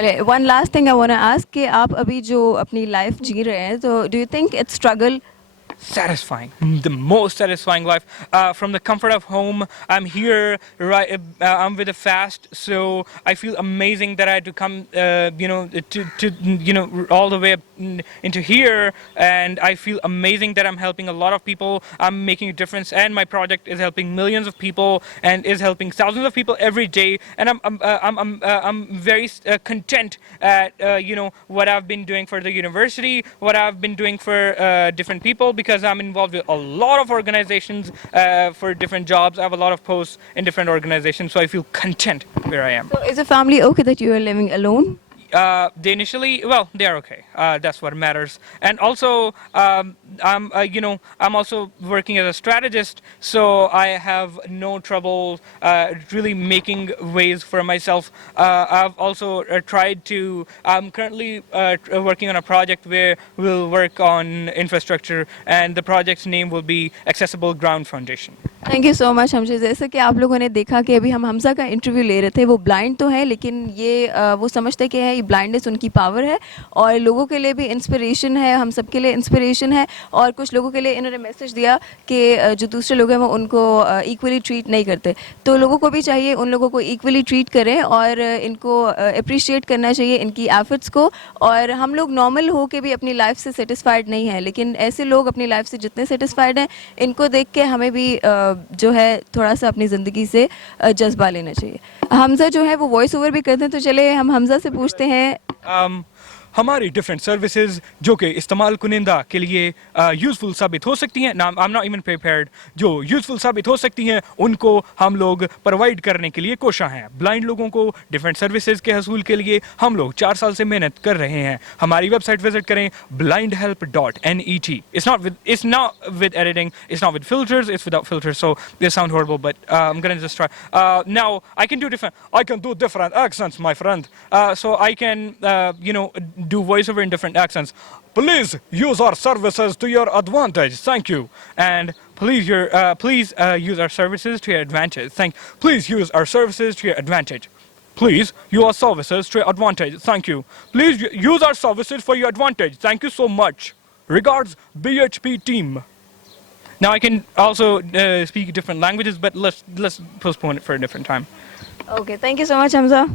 चलिए, one last thing I want to ask कि आप अभी जो अपनी लाइफ जी रहे हैं, तो do you think it's struggle? Satisfying, the most satisfying life. From the comfort of home, I'm here, right? I'm with a fast, so I feel amazing that I had to come, all the way up into here, and I feel amazing that I'm helping a lot of people. I'm making a difference, and my project is helping millions of people and is helping thousands of people every day. And I'm very content at what I've been doing for the university, what I've been doing for different people, because I'm involved with a lot of organizations for different jobs. I have a lot of posts in different organizations, so I feel content where I am. So is the family okay that you are living alone? They initially, well, they are okay. That's what matters. And also, I'm also working as a strategist, so I have no trouble really making ways for myself. I've also tried to. I'm currently working on a project where we'll work on infrastructure, and the project's name will be Accessible Ground Foundation. Thank you so much हमशे। जैसे कि आप लोगों ने देखा कि अभी हम हमज़ा का इंटरव्यू ले रहे थे, वो ब्लाइंड तो है लेकिन ये वो समझते कि है ये ब्लाइंडनेस उनकी पावर है और लोगों के लिए भी इंस्पिरेशन है, हम सब के लिए इंस्पिरेशन है। और कुछ लोगों के लिए इन्होंने मैसेज दिया कि जो दूसरे लोग हैं वो उनको इक्वली ट्रीट नहीं करते, तो लोगों को भी चाहिए उन लोगों को इक्वली ट्रीट करें और इनको अप्रिशिएट करना चाहिए इनकी एफर्ट्स को। और हम लोग नॉर्मल हो के भी अपनी लाइफ से सेटिस्फाइड नहीं है, लेकिन ऐसे लोग अपनी लाइफ से जितने सेटिस्फाइड हैं इनको देख के हमें भी जो है थोड़ा सा अपनी ज़िंदगी से जज्बा लेना चाहिए। हमज़ा जो है वो वॉइस ओवर भी करते हैं, तो चले हम हमज़ा से पूछते हैं। हमारी डिफरेंट सर्विसेज जो कि इस्तेमाल कुनिंदा के लिए यूज़फुल साबित हो सकती हैं, I am not even prepared, जो यूज़फुल साबित हो सकती हैं उनको हम लोग प्रोवाइड करने के लिए कोशां हैं। ब्लाइंड लोगों को डिफरेंट सर्विसेज के हसूल के लिए हम लोग 4 साल से मेहनत कर रहे हैं। हमारी वेबसाइट विजिट करें blindhelp.net. It's not with editing, it's not with filters, it's without filters, so they sound horrible, but I'm gonna just try. Now I can do different accents, my friend, so I can do voiceover in different accents. Please use our services to your advantage. Thank you. And please use our services to your advantage. Please use our services to your advantage. Please use our services to your advantage. Thank you. Please use our services for your advantage. Thank you so much. Regards, BHP team. Now I can also speak different languages, but let's postpone it for a different time. Okay, thank you so much, Hamza.